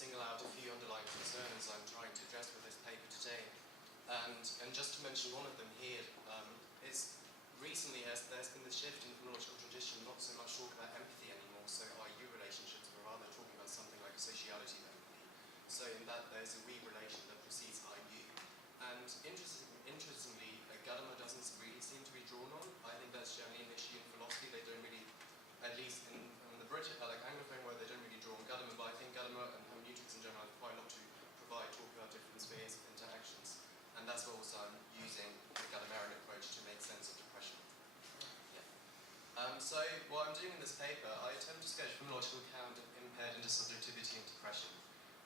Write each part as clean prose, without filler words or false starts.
single out a few underlying concerns I'm trying to address with this paper today. And just to mention one of them here, is recently there's been the shift in the phenomenological tradition, not so much talk about empathy anymore, so I-you relationships, but rather talking about something like a sociality of empathy. So in that there's a we relation that precedes I-you. And interestingly, Gadamer doesn't really seem to be drawn on. I think that's generally an issue in philosophy. They don't really, at least in the British, like Anglophone world, they don't really draw on Gadamer, but I think Gadamer and hermeneutics in general have quite a lot to provide, talk about different spheres of interactions. And that's what also I'm using the Gadamerian approach to make sense of depression. Yeah. So what I'm doing in this paper, I attempt to sketch a phenomenological account of impaired intersubjectivity and depression.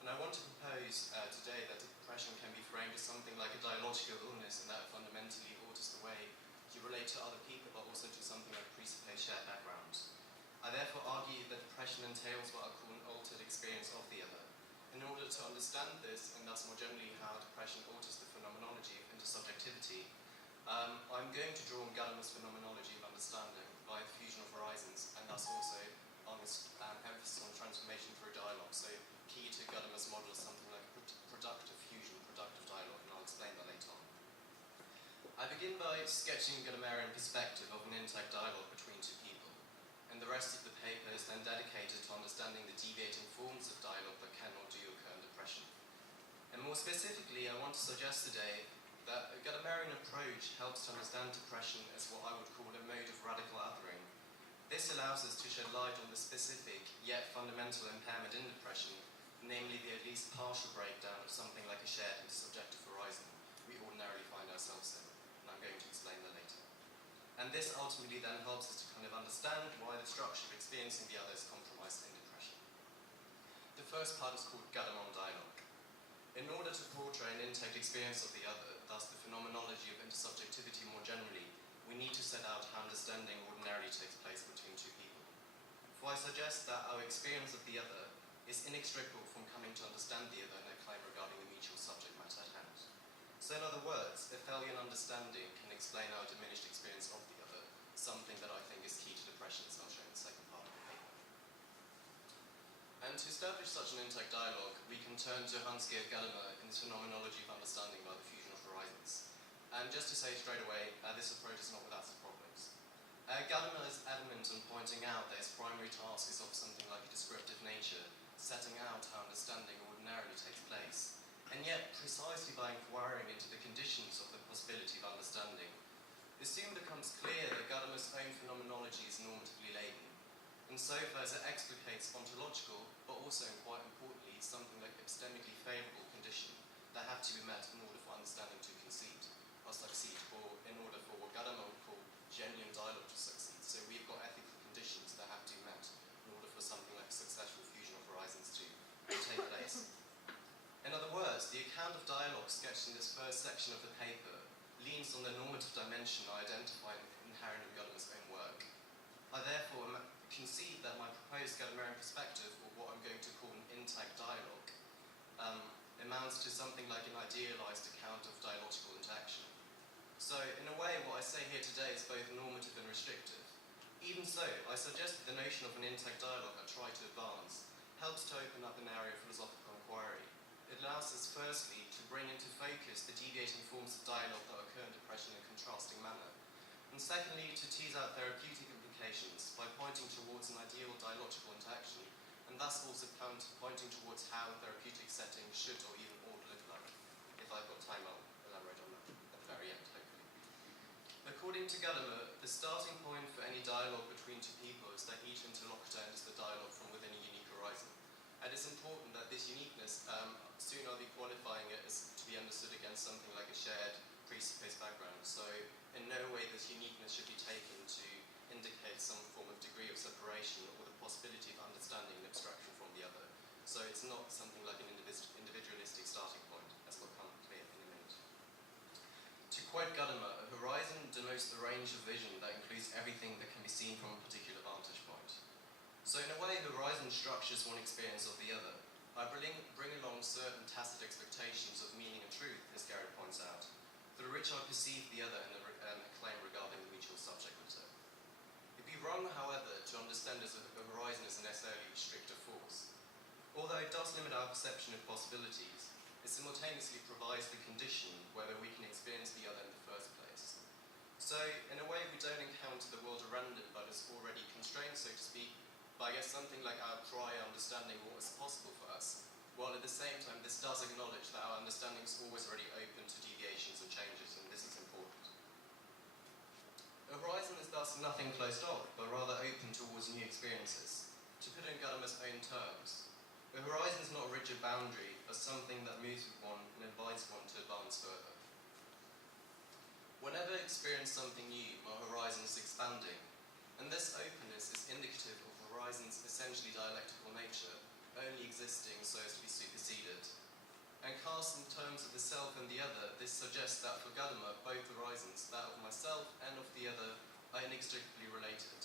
And I want to propose today that depression can be framed as something like a dialogical illness, and that fundamentally alters the way you relate to other people, but also to something like presuppose shared backgrounds. I therefore argue that depression entails what I call an altered experience of the other. In order to understand this, and thus more generally how depression alters the phenomenology of intersubjectivity, I'm going to draw on Gadamer's phenomenology of understanding by the fusion of horizons, and thus also on this emphasis on transformation through dialogue. So key to Gadamer's model is something like productive fusion, productive dialogue, and I'll explain that later on. I begin by sketching Gadamerian perspective of an intact dialogue between two people, and the rest of the paper is then dedicated to understanding the deviating forms of dialogue that can or do occur in depression. And more specifically, I want to suggest today that a Gadamerian approach helps to understand depression as what I would call a mode of radical othering. This allows us to shed light on the specific, yet fundamental impairment in depression, namely the at least partial breakdown of something like a shared intersubjective horizon we ordinarily find ourselves in, and I'm going to explain that later. And this ultimately then helps us to kind of understand why the structure of experiencing the other is compromised in depression. The first part is called Gadamon dialogue. In order to portray an intact experience of the other, thus the phenomenology of intersubjectivity more generally, we need to set out how understanding ordinarily takes place between two people. For I suggest that our experience of the other is inextricable from coming to understand the other in a claim regarding the mutual subject matter at hand. So in other words, a failure in understanding can explain our diminished experience of the other, something that I think is key to depression, as I'll show in the second part of the paper. And to establish such an intact dialogue, we can turn to Hansky of Gadamer in his phenomenology of understanding by the fusion of horizons. And just to say straight away, this approach is not without its problems. Gadamer is adamant on pointing out that his primary task is of something like a descriptive nature, setting out how understanding ordinarily takes place. And yet, precisely by inquiring into the conditions of the possibility of understanding, it soon becomes clear that Gadamer's own phenomenology is normatively laden, insofar as it explicates ontological, but also, and quite importantly, something like epistemically favourable conditions that have to be met in order for understanding to succeed, or in order for what Gadamer would call genuine dialogue to succeed. So we've got ethical conditions that have to be met in order for something like a successful fusion of horizons to take place. In other words, the account of dialogue sketched in this first section of the paper leans on the normative dimension I identified inherent in Gadamer's own work. I therefore concede that my proposed Gadamerian perspective, or what I'm going to call an intact dialogue, amounts to something like an idealized account of dialogical interaction. So, in a way, what I say here today is both normative and restrictive. Even so, I suggest that the notion of an intact dialogue I try to advance helps to open up an area of philosophical inquiry. It allows us, firstly, to bring into focus the deviating forms of dialogue that occur in depression in a contrasting manner. And secondly, to tease out therapeutic implications by pointing towards an ideal dialogical interaction, and thus also pointing towards how a therapeutic setting should or even ought to look like. If I've got time, I'll elaborate on that at the very end, hopefully. According to Gadamer, the starting point for any dialogue between two people is that each interlocutor enters the dialogue from within a unique horizon. And it's important that this uniqueness, soon I'll be qualifying it as to be understood against something like a shared presupposed background. So in no way this uniqueness should be taken to indicate some form of degree of separation or the possibility of understanding and abstraction from the other. So it's not something like an individualistic starting point, as will come clear in a minute. To quote Gadamer, a horizon denotes the range of vision that includes everything that can be seen from a particular vantage point. So in a way, the horizon structures one experience of the other. I bring along certain tacit expectations of meaning and truth, as Garrett points out, through which I perceive the other in a claim regarding the mutual subject matter. It'd be wrong, however, to understand as a horizon as a necessarily restrictive force. Although it does limit our perception of possibilities, it simultaneously provides the condition whether we can experience the other in the first place. So, in a way, we don't encounter the world around it, but it's already constrained, so to speak, by, I guess, something like our prior understanding of what is possible for us, while at the same time, this does acknowledge that our understanding is always already open to deviations and changes, and this is important. A horizon is thus nothing closed off, but rather open towards new experiences. To put it in Gadamer's own terms, a horizon is not a rigid boundary, but something that moves with one and invites one to advance further. Whenever I experience something new, my horizon is expanding, and this openness is indicative of horizon's essentially dialectical nature, only existing so as to be superseded. And cast in terms of the self and the other, this suggests that for Gadamer, both horizons, that of myself and of the other, are inextricably related.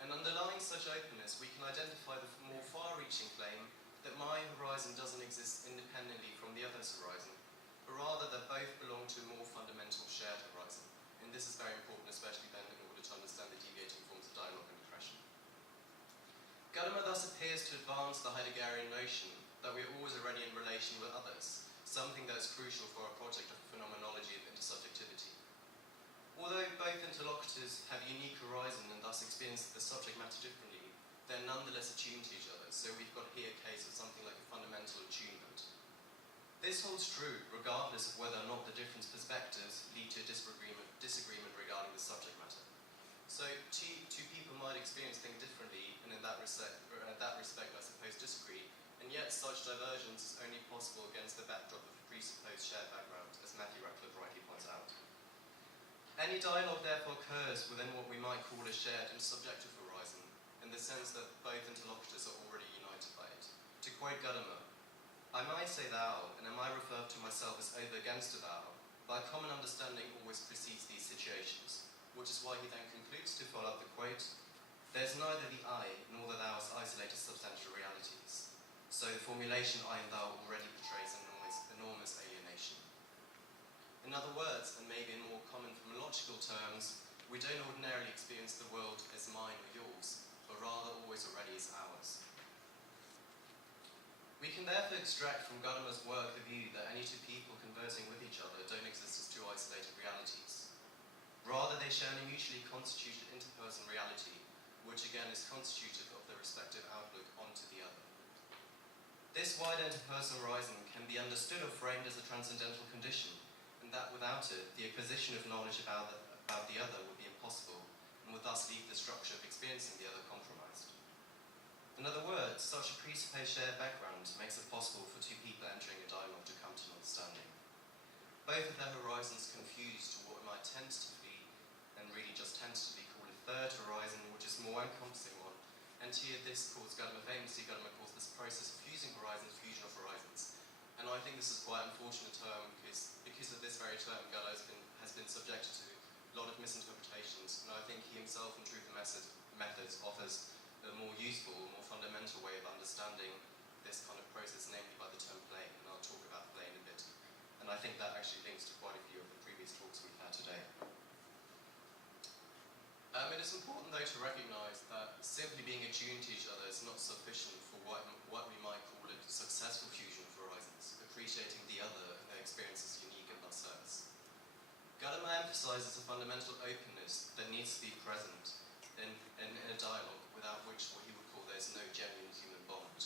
And underlying such openness, we can identify the more far-reaching claim that my horizon doesn't exist independently from the other's horizon, but rather that both belong to a more fundamental shared horizon. And this is very important, especially then in order to understand the deviating forms of dialogue and depression. Gadamer thus appears to advance the Heideggerian notion that we are always already in relation with others, something that is crucial for our project of phenomenology of intersubjectivity. Although both interlocutors have a unique horizon and thus experience the subject matter differently, they're nonetheless attuned to each other, so we've got here a case of something like a fundamental attunement. This holds true regardless of whether or not the different perspectives lead to a disagreement regarding the subject matter. So two people might experience things differently, and in that respect, I suppose, disagree, and yet such divergence is only possible against the backdrop of a presupposed shared background, as Matthew Radcliffe rightly points out. Any dialogue therefore occurs within what we might call a shared and subjective horizon, in the sense that both interlocutors are already united by it. To quote Gadamer, I might say thou, and I might refer to myself as over against a thou, but a common understanding always precedes these situations, which is why he then concludes to follow up the quote, there is neither the I nor the thou as isolated substantial realities. So the formulation I and thou already portrays an enormous alienation. In other words, and maybe in more common phenomenological terms, we don't ordinarily experience the world as mine or yours, but rather always already as ours. We can therefore extract from Gadamer's work the view that any two people conversing with each other don't exist as two isolated realities. Rather, they share a mutually constituted interpersonal reality, which again is constitutive of their respective outlook onto the other. This wide interpersonal horizon can be understood or framed as a transcendental condition, and that without it, the acquisition of knowledge about the other would be impossible, and would thus leave the structure of experiencing the other compromised. In other words, such a presupposed shared background makes it possible for two people entering a dialogue to come to an understanding. Both of their horizons confuse to what we might tentatively, and really just tentatively, call a third horizon, which is more encompassing one. And here this calls Gadamer calls this process of fusing horizons, fusion of horizons. And I think this is quite an unfortunate term because of this very term, Gadamer has been subjected to a lot of misinterpretations. And I think he himself in Truth and Methods offers a more useful, more fundamental way of understanding this kind of process, namely by the term plane. And I'll talk about plane in a bit. And I think that actually links to quite a few of the previous talks we've had today. It is important, though, to recognise that simply being attuned to each other is not sufficient for what we might call a successful fusion of horizons, appreciating the other and their experiences unique and thus hers. Gadamer emphasises a fundamental openness that needs to be present in a dialogue, without which what he would call there's no genuine human bond.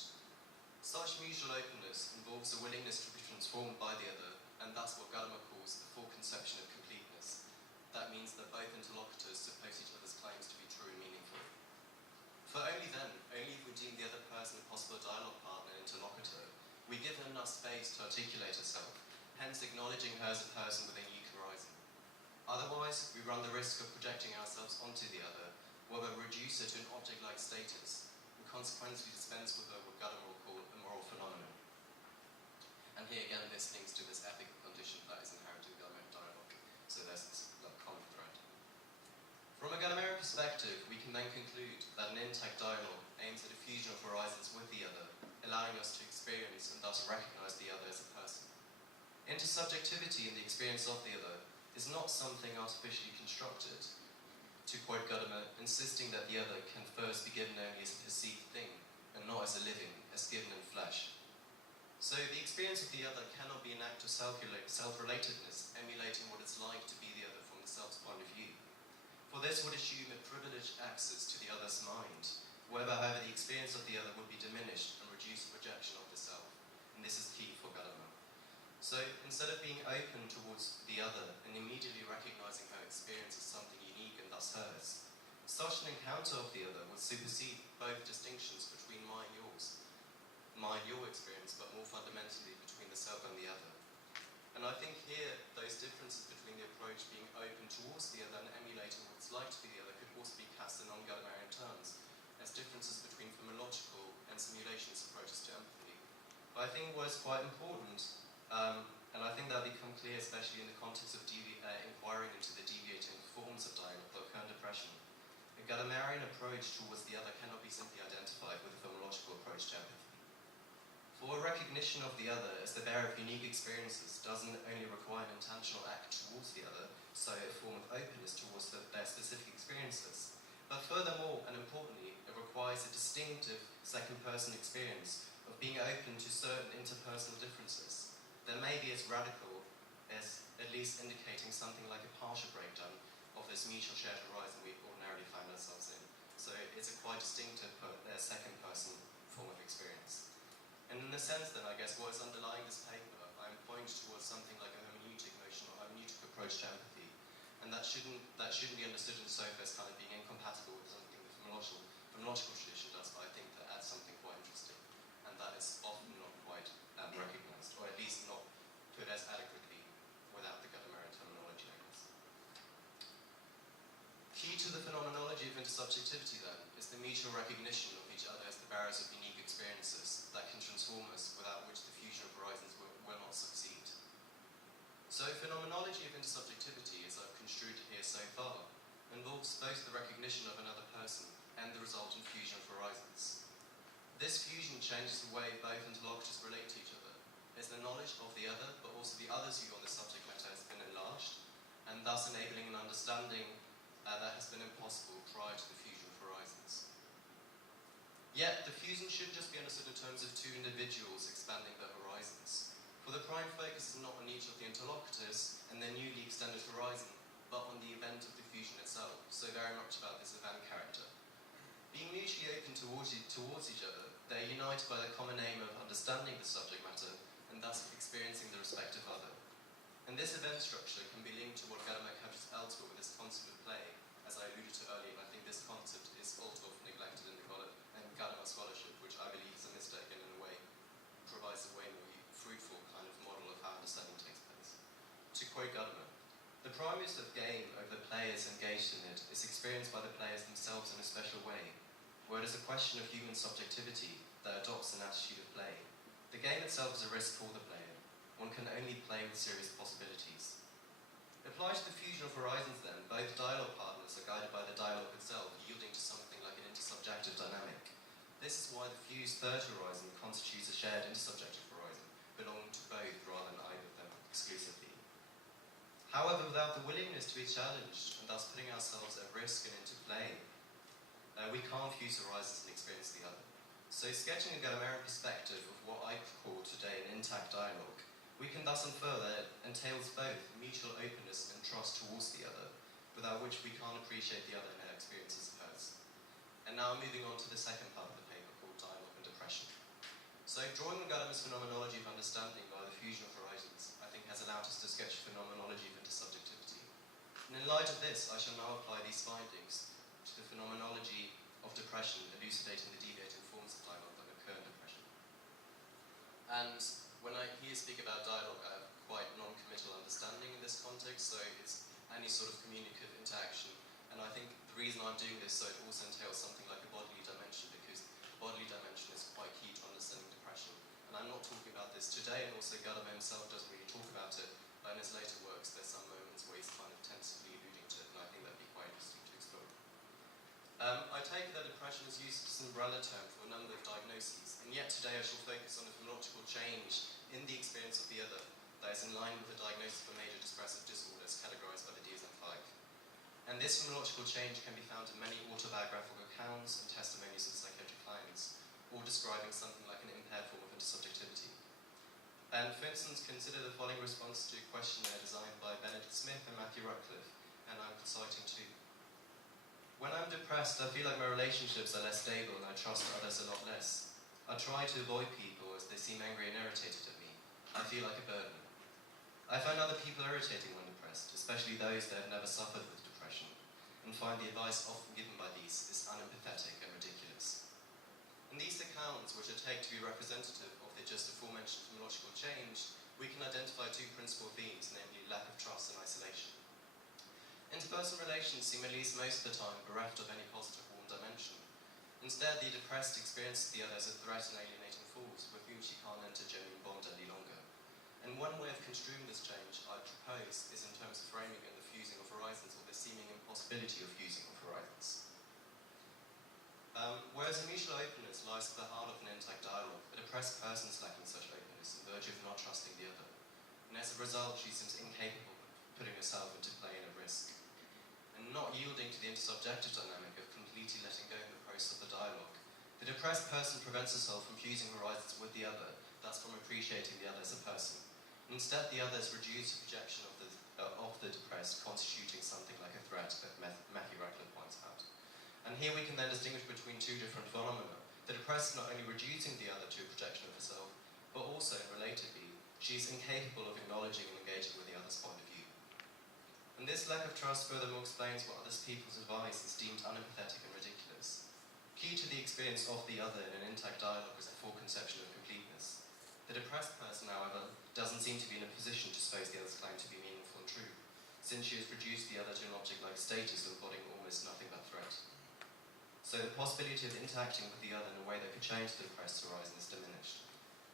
Such mutual openness involves a willingness to be transformed by the other, and that's what Gadamer calls the full conception of completeness. That means that both interlocutors suppose each other's claims to be true and meaningful. For only then, only if we deem the other person a possible dialogue partner and interlocutor, we give her enough space to articulate herself, hence acknowledging her as a person with a unique horizon. Otherwise, we run the risk of projecting ourselves onto the other, where we reduce her to an object-like status, and consequently dispense with her what Gadamer will call a moral phenomenon. And here again, this links to this ethical condition that is inherent in Gadamerian dialogue. So there's this common thread. From a Gadamerian perspective, we can then conclude that an intact dialogue aims at a fusion of horizons with the other, allowing us to experience and thus recognize the other as a person. Intersubjectivity in the experience of the other is not something artificially constructed. To quote Gadamer, insisting that the other can first be given only as a perceived thing, and not as a living, as given in flesh. So the experience of the other cannot be an act of self-relatedness, emulating what it's like to be the other from the self's point of view. For this would assume a privileged access to the other's mind, whereby, however, the experience of the other would be diminished and reduce the projection of the self. And this is key for Gadamerian. So instead of being open towards the other and immediately recognizing her experience as something unique and thus hers, such an encounter of the other would supersede both distinctions between my and yours, my and your experience, but more fundamentally between the self and the other. And I think here, those differences between the approach being open towards the other and emulating what it's like to be the other could also be cast in non-Gadamerian terms as differences between phenomenological and simulationist approaches to empathy. But I think what is quite important, and I think that will become clear especially in the context of inquiring into the deviating forms of dialogue that occur in depression, a Gadamerian approach towards the other cannot be simply identified with a phenomenological approach to empathy. For a recognition of the other as the bearer of unique experiences doesn't only require an intentional act towards the other, so a form of openness towards their specific experiences, but furthermore, and importantly, it requires a distinctive second-person experience of being open to certain interpersonal differences that may be as radical as at least indicating something like a partial breakdown of this mutual shared horizon we ordinarily find ourselves in. So it's a quite distinctive second-person form of experience. And in a sense then, I guess, what is underlying this paper, I'm pointing towards something like a hermeneutic notion or hermeneutic approach to empathy. And that shouldn't be understood in so far as kind of being incompatible with something the phenomenological tradition does, but I think that adds something quite interesting. And that is often not quite recognized, or at least not put as adequately without the Gadamerian terminology, I guess. Key to the phenomenology of intersubjectivity, then, is the mutual recognition of each other as the bearers of unique experiences that can transform us, without which the fusion of horizons will not succeed. So phenomenology of intersubjectivity, as I've construed here so far, involves both the recognition of another person and the resultant fusion of horizons. This fusion changes the way both interlocutors relate to each other, as the knowledge of the other, but also the other's view on the subject matter has been enlarged, and thus enabling an understanding that has been impossible prior to the fusion of horizons. Yet, the fusion should just be understood in terms of two individuals expanding their horizons. For the prime focus is not on each of the interlocutors and their newly extended horizon, but on the event of the fusion itself, so very much about this event character. Being mutually open towards each other, they're united by the common aim of understanding the subject matter, and thus experiencing the respective other. And this event structure can be linked to what Gadamerian captures elsewhere with this concept of play, as I alluded to earlier, and I think this concept is also often neglected in the Gadamerian scholarship, which I believe is a mistake and in a way provides a way more fruitful kind of model of how understanding takes place. To quote Gadamerian, the primacy of game over the players engaged in it is experienced by the players themselves in a special way, where it is a question of human subjectivity that adopts an attitude of play. The game itself is a risk for the player. One can only play with serious possibilities. Applied to the fusion of horizons then, both dialogue partners are guided by the dialogue itself, yielding to something like an intersubjective dynamic. This is why the fused third horizon constitutes a shared intersubjective horizon, belonging to both rather than either of them exclusively. However, without the willingness to be challenged, and thus putting ourselves at risk and into play, we can't fuse horizons and experience the other. So sketching a Gadamerian perspective of what I call today an intact dialogue, we can thus infer that it entails both mutual openness and trust towards the other, without which we can't appreciate the other in our experiences of hers. And now moving on to the second part of the paper called Dialogue and Depression. So drawing on Gadamerian's phenomenology of understanding by the fusion of horizons, I think has allowed us to sketch phenomenology of intersubjectivity. And in light of this, I shall now apply these findings to the phenomenology of depression, elucidating the deviating forms of dialogue that occur in depression. And when I hear speak about dialogue, I have quite non-committal understanding in this context, so it's any sort of communicative interaction. And I think the reason I'm doing this, so it also entails something like a bodily dimension, because the bodily dimension is quite key to understanding depression. And I'm not talking about this today, and also Gadamerian himself doesn't really talk about it, but in his later works there's some moments where he's kind of tentatively alluding to it, and I think that'd be quite interesting to explore. I take it that depression is used as an umbrella term for a number of diagnoses, and yet today I shall focus on a phenomenological change in the experience of the other that is in line with the diagnosis of a major depressive disorder as categorized by the DSM-5. And this phenomenological change can be found in many autobiographical accounts and testimonies of psychiatric clients, or describing something like an impaired form of intersubjectivity. And for instance, consider the following response to a questionnaire designed by Benedict Smith and Matthew Rutcliffe, and I'm citing too. When I'm depressed, I feel like my relationships are less stable and I trust others a lot less. I try to avoid people as they seem angry and irritated at me. I feel like a burden. I find other people irritating when depressed, especially those that have never suffered with depression, and find the advice often given by these is unempathetic and ridiculous. In these accounts, which are taken to be representative of the just aforementioned phenomenological change, we can identify two principal themes, namely lack of trust and isolation. Interpersonal relations seem, at least most of the time, bereft of any positive warm dimension. Instead, the depressed experiences the other as a threat and alienating force with whom she can't enter genuine bond any longer. And one way of construing this change I propose is in terms of framing and the fusing of horizons, or the seeming impossibility of fusing of horizons. Whereas a mutual openness lies at the heart of an intact dialogue, a depressed person is lacking such openness in virtue of not trusting the other. And as a result, she seems incapable of putting herself into play and at risk. And not yielding to the intersubjective dynamic of completely letting go in the process of the dialogue, the depressed person prevents herself from fusing horizons with the other, thus from appreciating the other as a person. Instead, the other is reduced to projection of the depressed, constituting something like a threat that Matthew Rutcliffe points out. And here we can then distinguish between two different phenomena. The depressed is not only reducing the other to a projection of herself, but also, relatedly, she is incapable of acknowledging and engaging with the other's point of view. And this lack of trust furthermore explains what other people's advice is deemed unempathetic and ridiculous. Key to the experience of the other in an intact dialogue is a full conception of completeness. The depressed person, however, doesn't seem to be in a position to suppose the other's claim to be meaningful and true, since she has reduced the other to an object-like status, embodying almost nothing but threat. So the possibility of interacting with the other in a way that could change the depressed horizon is diminished.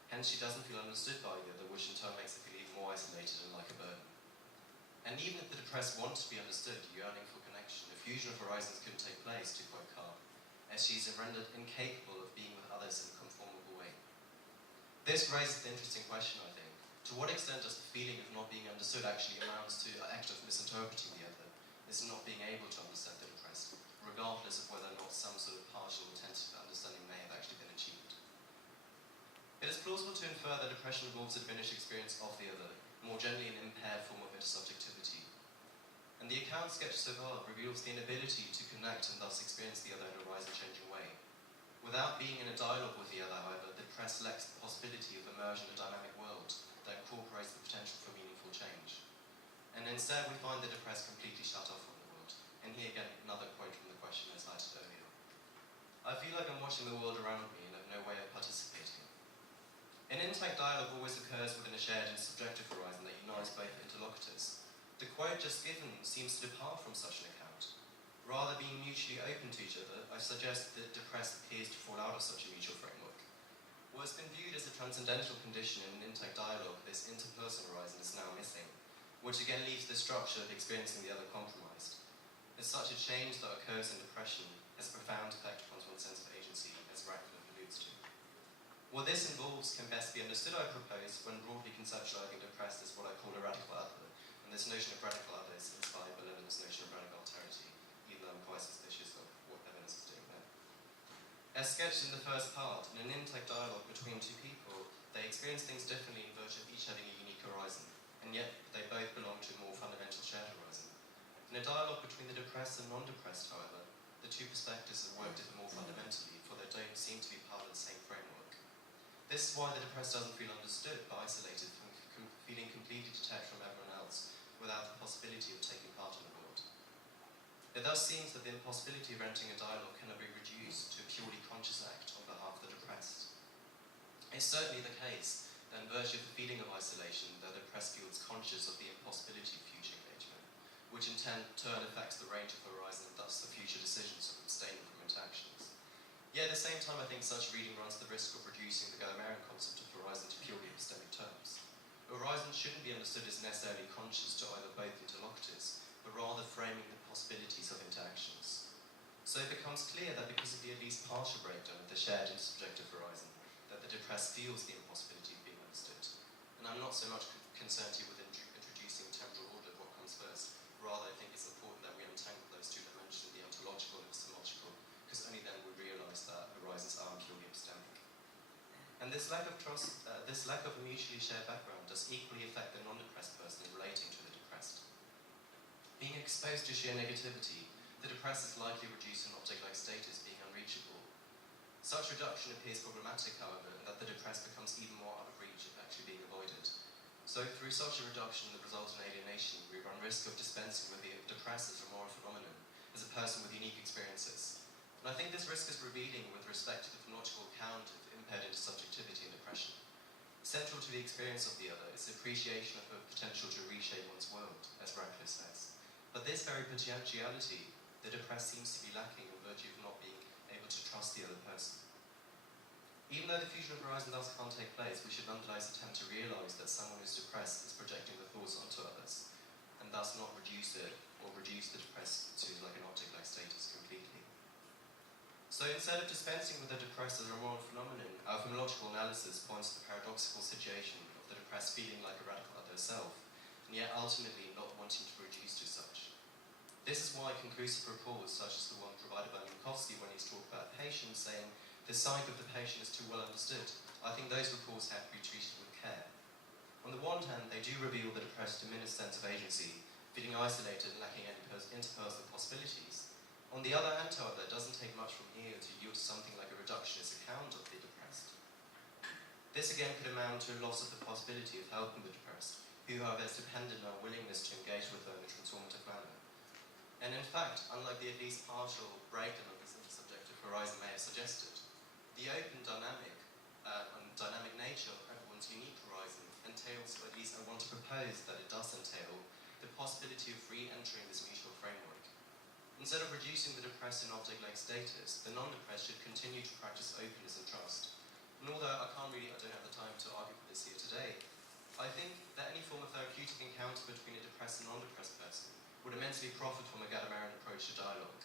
Hence, she doesn't feel understood by the other, which in turn makes her feel even more isolated and like a burden. And even if the depressed want to be understood, yearning for connection, a fusion of horizons couldn't take place, to quote Carr, as she's rendered incapable of being with others in a conformable way. This raises the interesting question, I think. To what extent does the feeling of not being understood actually amounts to an act of misinterpreting the other, is not being able to understand the depressed, regardless of whether or not some sort of partial or tentative understanding may have actually been achieved? It is plausible to infer that depression involves a diminished experience of the other, more generally an impaired form of intersubjectivity. And the account sketched so far reveals the inability to connect and thus experience the other in a horizon-changing way. Without being in a dialogue with the other, however, the depressed lacks the possibility of immersion in a dynamic world that incorporates the potential for meaningful change. And instead, we find the depressed completely shut off from the world. And here again, another quote from the question I cited earlier. I feel like I'm watching the world around me and have no way of participating. An intact dialogue always occurs within a shared and subjective horizon that unites both interlocutors. The quote just given seems to depart from such an account. Rather being mutually open to each other, I suggest that depressed appears to fall out of such a mutual framework. What has been viewed as a transcendental condition in an intact dialogue, this interpersonal horizon is now missing, which again leaves the structure of experiencing the other compromised. As such, a change that occurs in depression has a profound effect upon one's sense of agency, as Rutcliffe alludes to. What this involves can best be understood, I propose, when broadly conceptualizing depressed as what I call a radical other, and this notion of radical other is inspired by Lenin's notion of radical alterity, even though I'm quite suspicious of what Lenin's is doing there. As sketched in the first part, in an intact dialogue between two people, they experience things differently in virtue of each having a unique horizon, and yet they both belong to a more fundamental shared horizon. In a dialogue between the depressed and non-depressed, however, the two perspectives have worked differ more fundamentally, for they don't seem to be part of the same framework. This is why the depressed doesn't feel understood, but isolated, from feeling completely detached from everyone else, without the possibility of taking part in the world. It thus seems that the impossibility of entering a dialogue cannot be reduced to a purely conscious act on behalf of the depressed. It's certainly the case that in virtue of the feeling of isolation, the depressed feels conscious of the impossibility of future engagement, which in turn affects the range of horizon and thus the future decisions of abstaining from interactions. Yet at the same time, I think such reading runs the risk of reducing the Gadamerian concept of horizon to purely epistemic terms. Horizon shouldn't be understood as necessarily conscious to either both interlocutors, but rather framing the possibilities of interactions. So it becomes clear that because of the at least partial breakdown of the shared intersubjective horizon, that the depressed feels the impossibility of being understood. And I'm not so much concerned here with introducing temporal order of what comes first. Rather, I think it's important that we untangle those two dimensions, the ontological and epistemological, because only then we realise that horizons are purely epistemic. this lack of trust, this lack of a mutually shared background does equally affect the non-depressed person in relating to the depressed. Being exposed to sheer negativity, the depressed is likely reduced to an object-like status, being unreachable. Such reduction appears problematic, however, in that the depressed becomes even more out of reach if actually being avoided. So through such a reduction that results in alienation, we run risk of dispensing with the depressed as a moral phenomenon, as a person with unique experiences. And I think this risk is revealing with respect to the phenomenological account of impaired intersubjectivity and depression. Central to the experience of the other is the appreciation of a potential to reshape one's world, as Radcliffe says. But this very potentiality, the depressed seems to be lacking in virtue of not being able to trust the other person. Even though the fusion of horizon thus can't take place, we should nonetheless attempt to realise that someone who's depressed is projecting the thoughts onto others, and thus not reduce it, or reduce the depressed to like an object-like status completely. So instead of dispensing with the depressed as a moral phenomenon, our phenomenological analysis points to the paradoxical situation of the depressed feeling like a radical other self, and yet ultimately not wanting to reduce to such. This is why conclusive reports, such as the one provided by Minkowski when he's talked about patients, saying the psyche of the patient is too well understood, I think those reports have to be treated with care. On the one hand, they do reveal the depressed diminished sense of agency, feeling isolated and lacking any interpersonal possibilities. On the other hand, however, it doesn't take much from here to yield something like a reductionist account of the depressed. This again could amount to a loss of the possibility of helping the depressed, who however is dependent on our willingness to engage with them in a transformative manner. And in fact, unlike the at least partial breakdown of this intersubjective horizon may have suggested, the open dynamic and dynamic nature of everyone's unique horizon entails, or at least I want to propose that it does entail, the possibility of re-entering this mutual framework. Instead of reducing the depressed in object-like status, the non-depressed should continue to practice openness and trust. And although I don't have the time to argue for this here today, I think that any form of therapeutic encounter between a depressed and non-depressed person would immensely profit from a Gadamerian approach to dialogue.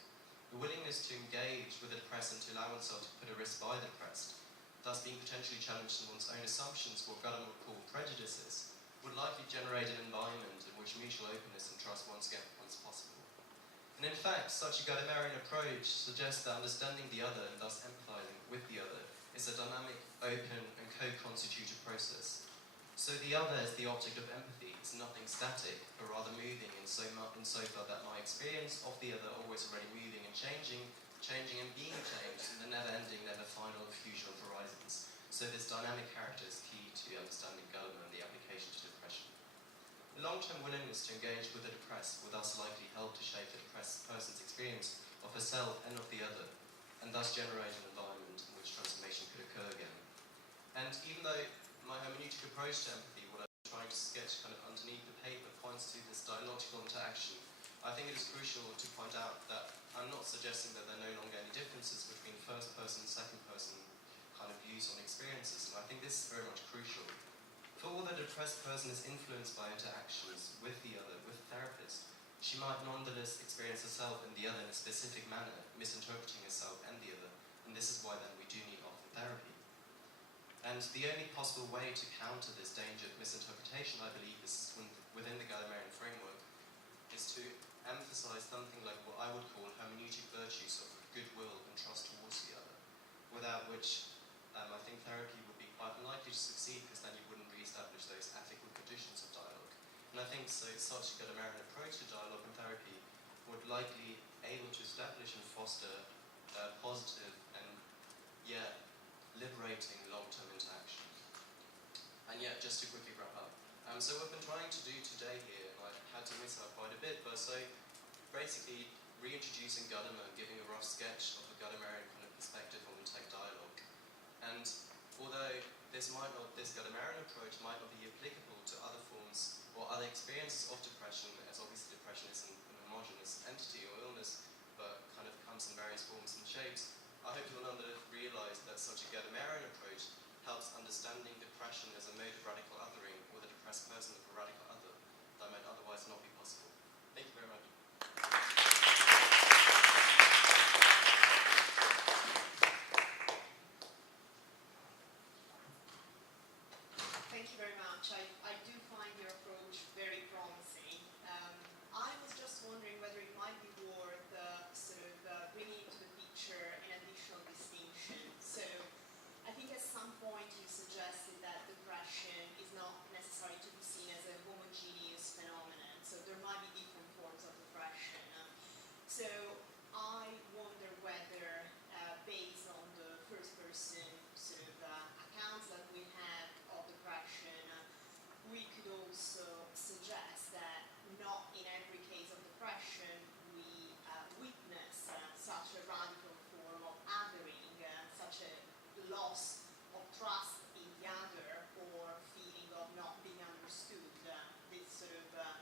The willingness to engage with the depressed and to allow oneself to put a risk by the depressed, thus being potentially challenged in one's own assumptions, what Gadamer would call prejudices, would likely generate an environment in which mutual openness and trust once again becomes possible. And in fact, such a Gadamerian approach suggests that understanding the other and thus empathizing with the other is a dynamic, open, and co-constituted process. So the other as the object of empathy is nothing static, but rather moving in so far that my experience of the other always already moving and changing and being changed in the never-ending, never-final fusion of horizons. So this dynamic character is key to understanding Gadamer and the application to depression. The long-term willingness to engage with the depressed will thus likely help to shape the depressed person's experience of herself and of the other, and thus generate an environment in which transformation could occur again. And even though my hermeneutic approach to empathy, what I'm trying to sketch kind of underneath the paper, points to this dialogical interaction, I think it is crucial to point out that I'm not suggesting that there are no longer any differences between first person and second person kind of views on experiences, and I think this is very much crucial. For all the depressed person is influenced by interactions with the other, with therapists, she might nonetheless experience herself and the other in a specific manner, misinterpreting herself and the other, and this is why then we do need often therapy. And the only possible way to counter this danger of misinterpretation, I believe, is within the Gadamerian framework, is to emphasize something like what I would call hermeneutic virtues of goodwill and trust towards the other, without which I think therapy would be quite unlikely to succeed, because then you wouldn't re-establish those ethical conditions of dialogue. And I think so such a Gadamerian approach to dialogue and therapy would likely able to establish and foster positive and, liberating long-term interaction. And just to quickly wrap up. So what I've been trying to do today here, and I've had to miss out quite a bit, but so basically reintroducing Gadamer and giving a rough sketch of the Gadamerian kind of perspective on tech dialogue. And although this Gadamerian approach might not be applicable to other forms or other experiences of depression, as obviously depression isn't an homogeneous entity or illness, but kind of comes in various forms and shapes, I hope you'll nonetheless realise that such a Gadamerian approach helps understanding depression as a mode of radical othering, or the depressed person of a radical other, that might otherwise not be possible. Thank you very much. Thank you very much. I do find your approach very promising. I was just wondering whether it might be worth bringing into the picture an additional distinction. So I think at some point you suggested So I wonder whether, based on the first-person sort of accounts that we have of depression, we could also suggest that not in every case of depression we witness such a radical form of othering, such a loss of trust in the other or feeling of not being understood, this sort of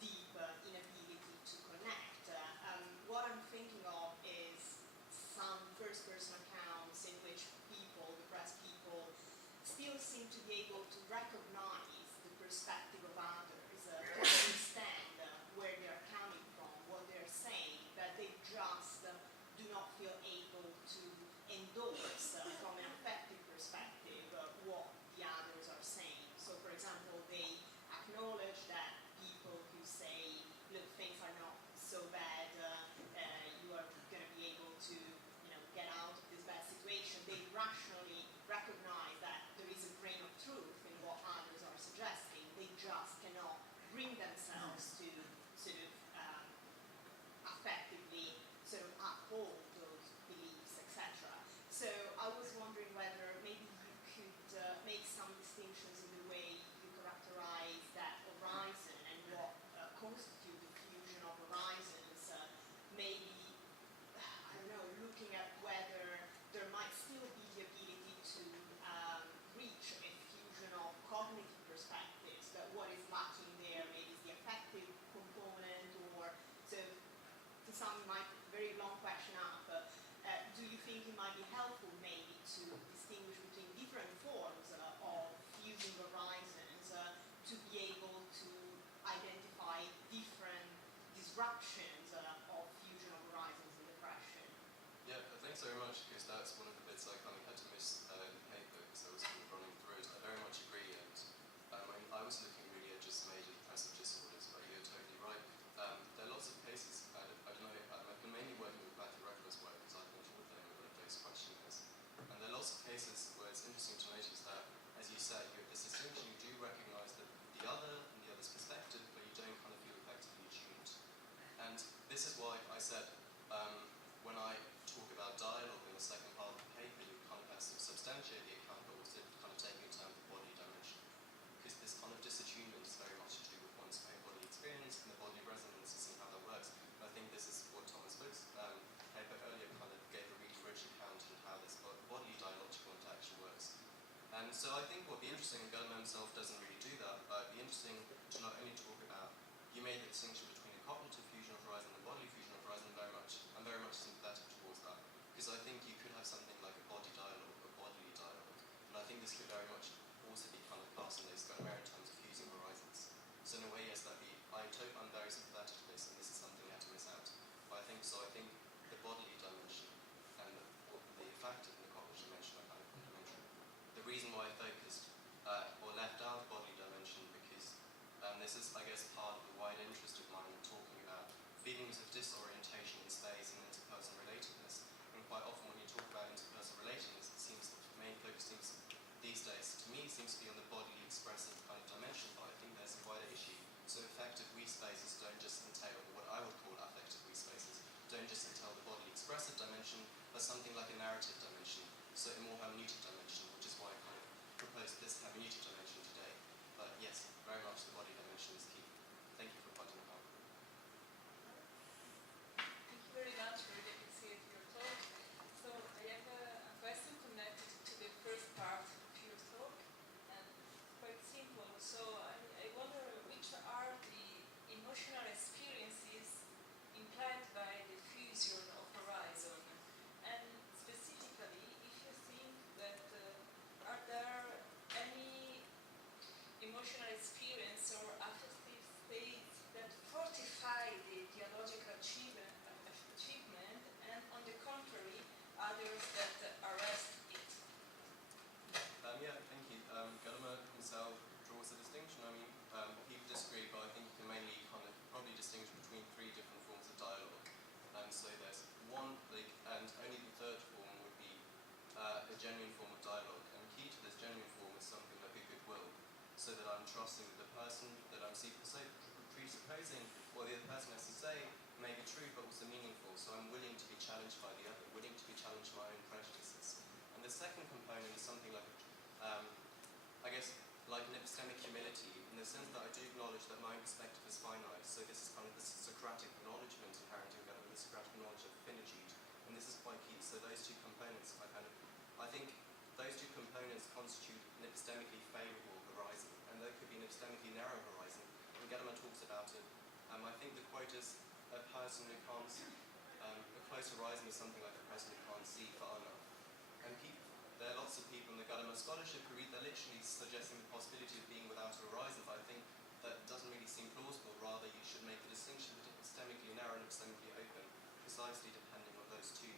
deep inability to connect. What I'm thinking of is some first-person accounts in which people, depressed people, still seem to be able to recognize the perspective of others, to understand where they're coming from, what they're saying, but they just do not feel able to endorse from an affective perspective what the others are saying. So, for example, they acknowledge that people who say, look, things are not so bad, you are going to be able to, get out of this bad situation, they rationally recognize that there is a grain of truth in what others are suggesting. They just cannot bring themselves to sort of affectively sort of uphold those beliefs, etc. So I was wondering whether maybe you could make some distinctions in the way you characterize that horizon and what constitute the fusion of horizons. Maybe, I don't know, looking at whether there might still be the ability to reach a fusion of cognitive perspectives, but what is lacking there maybe is the affective component, or so to sum my very long question up, do you think it might be helpful maybe to distinguish between different forms of fusing horizons to be able to identify different disruptions of fusion of horizons in depression? Yeah, thanks very much, because that's one of the bits I kind of had to miss in the paper, because I was kind of running through it. I very much agree, and I was looking really at just major depressive disorders, but you're totally right. There are lots of cases, I don't know, I've been mainly working with Matthew Ruckler's work, because I've been with them with those questionnaires. And there are lots of cases where it's interesting to notice that, as you said, you have this distinction, you do recognise the other and the other's perspective, but you don't kind of feel effectively attuned. And this is why I said, when I talk about dialogue in the second part of the paper, you kind of have to substantiate the account, but also kind of take into account the body dimension. Because this kind of disattunement is very much to do with one's own body experience and the body resonances and how that works. And I think this is what Thomas Book's paper earlier kind of gave a really rich account of how this body dialogical interaction works. And so I think what would be interesting, and Gadamerian himself doesn't really do that, but it would be interesting to not only talk about, you made the distinction between a cognitive fusion of horizon and a bodily fusion of horizon, I'm very much sympathetic towards that. Because I think you could have something like a body dialogue, a bodily dialogue. And I think this could very much also be kind of passed in those Gadamerian terms of fusing horizons. So in a way, yes, I'm very sympathetic to this, and this is something I had to miss out. But I think the bodily dimension and the affective and the cognitive dimension are kind of complementary. The reason why I focused or left out bodily dimension, because this is, I guess, part of the wider interest of mine in talking about feelings of disorientation in space and interpersonal relatedness. And quite often when you talk about interpersonal relatedness, it seems the main focus these days, to me, seems to be on the bodily expressive kind of dimension, but I think there's a wider issue. So affective we spaces don't just entail what I would call affective we spaces, don't just entail the bodily expressive dimension, but something like a narrative dimension, so a more hermeneutic dimension, which is why I kind of proposed this hermeneutic dimension today. But yes, very much the body dimension is key. Thank you for pointing it out. Thank you very much. Really appreciate your talk. So I have a question connected to the first part of your talk, and quite simple. So I wonder which are the emotional experiences implied by the fusion of horizon, and specifically if you think that are there any emotional experience or affective states that fortify the dialogical achievement, and on the contrary, others that arrest it? Yeah, thank you. Gadamerian himself draws a distinction. I mean, people disagree, but I think you can mainly kind of probably distinguish between three different forms of dialogue. And so there's one, and only the third form would be a genuine form of dialogue. And key to this genuine form is something like a goodwill, so that I'm trusting that the person that I'm presupposing what the other person has to say may be true but also meaningful, so I'm willing to be challenged by the other, willing to be challenged by my own prejudices. And the second component is something like, I guess, like an epistemic humility, in the sense that I do acknowledge that my own perspective is finite, so this is kind of the Socratic acknowledgement inherent in Gadamerian, the Socratic knowledge of finitude, and this is quite key. So those two components, I think those two components constitute an epistemically favourable horizon, and there could be an epistemically narrow horizon. When Gadamer talks about it, I think the quote is a person who can't, a close horizon is something like a person who can't see far enough. And there are lots of people in the Gadamer scholarship who read that literally suggesting the possibility of being without a horizon, but I think that doesn't really seem plausible. Rather, you should make the distinction between epistemically narrow and epistemically open, precisely depending on those two,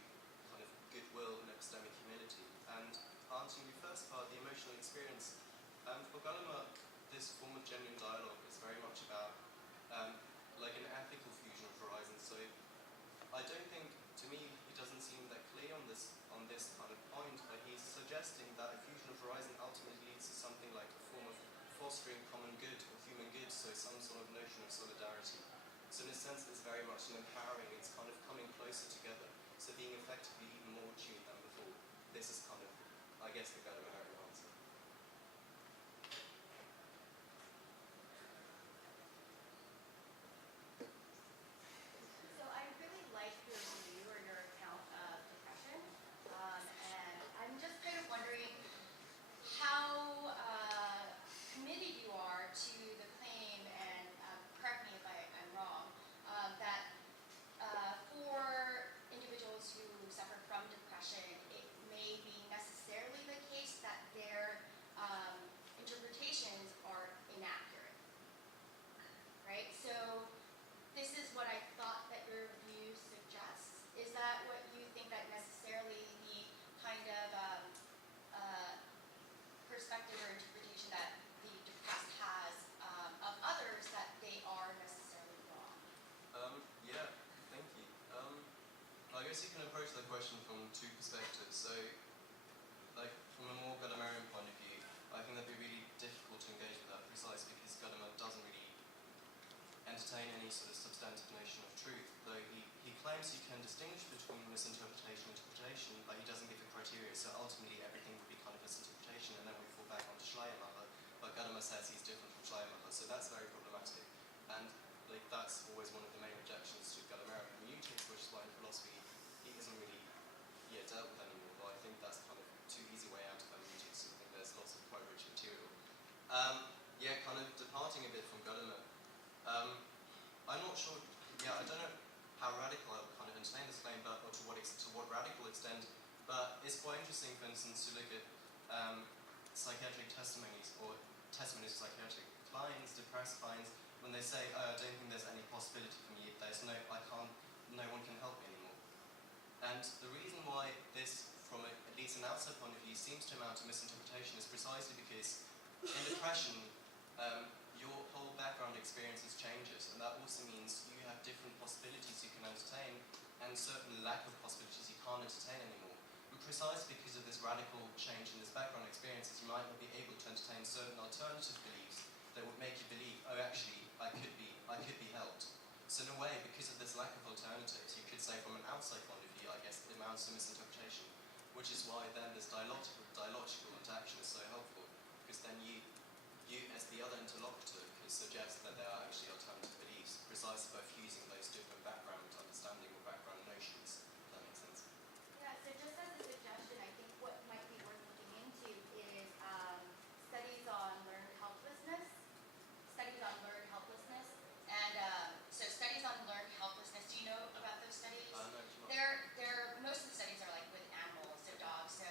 kind of goodwill and epistemic humility. And answering your first part, the emotional experience, for Gadamer, this form of genuine dialogue is very much about like an ethical fusion of horizons. So I don't think, to me, he doesn't seem that clear on this kind of point, but he's suggesting that a fusion of horizon ultimately leads to something like a form of fostering common good or human good, so some sort of notion of solidarity. So in a sense, it's very much an empowering, it's kind of coming closer together, so being effectively even more attuned than before. This is kind of, I guess, the Gadamerian answer. So I really like your view or your account of depression, and I'm just kind of wondering how committed you are to the claim, and correct me if I'm wrong, that for individuals who suffer from depression, it may be necessarily the case that their interpretations are inaccurate, right? So this is what I thought that your view suggests. Is that what you think, that necessarily the kind of perspective or interpretation that the depressed has of others, that they are necessarily wrong? Yeah, thank you. I guess you can approach that question from two perspectives. So, like, from a more Gadamerian point of view, I think that'd be really difficult to engage with that precisely because Gadamer doesn't really entertain any sort of substantive notion of truth, though he claims you can distinguish between misinterpretation and interpretation, but he doesn't give a criteria, so ultimately everything would be kind of misinterpretation, and then we fall back onto Schleiermacher, but Gadamer says he's different from Schleiermacher, so that's very problematic, and like that's always one of the main objections to Gadamerian hermeneutics, which is why in philosophy he isn't really dealt with anymore, but I think that's kind of too easy way out of hermeneutics, I think there's lots of quite rich material. Kind of departing a bit from Gadamer, I'm not sure, I don't know how radical I would kind of entertain this claim, but, or to what radical extent, but it's quite interesting, for instance, to look at psychiatric testimonies, or testimonies of psychiatric clients, depressed clients, when they say, oh, I don't think there's any possibility for me, no one can help me anymore. And the reason why this, from at least an outside point of view, seems to amount to misinterpretation is precisely because in depression, your whole background experiences changes, and that also means you have different possibilities you can entertain, and certain lack of possibilities you can't entertain anymore. And precisely because of this radical change in this background experiences, you might not be able to entertain certain alternative beliefs that would make you believe, oh, actually, I could be helped. So in a way, because of this lack of alternatives, you could say from an outside point of view, I guess, it amounts to misinterpretation, which is why then this dialogical interaction is so helpful, because then you as the other interlocutor could suggest that there are actually alternative beliefs, precisely by fusing those different background understanding or background notions, if that makes sense. Yeah, so just as a suggestion, I think what might be worth looking into is studies on learned helplessness. And so studies on learned helplessness, do you know about those studies? No, it's not. Most of the studies are like with animals, so dogs. So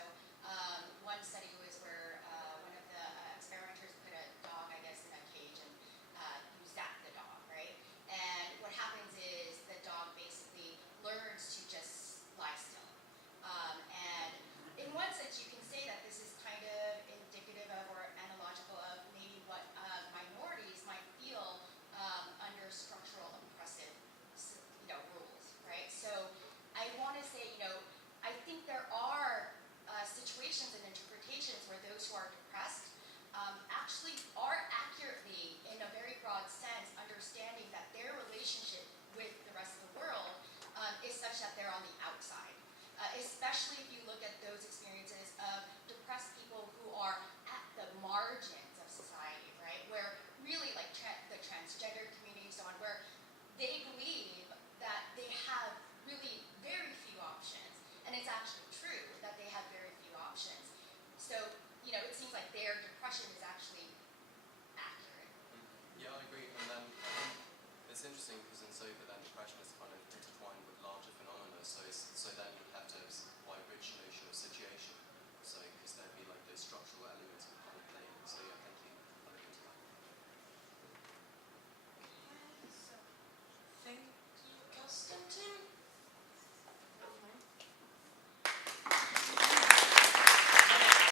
one study was where one of the experimenters put a dog, I guess, in a cage and you zap the dog, right? And what happens is the dog especially if you look at those experiences of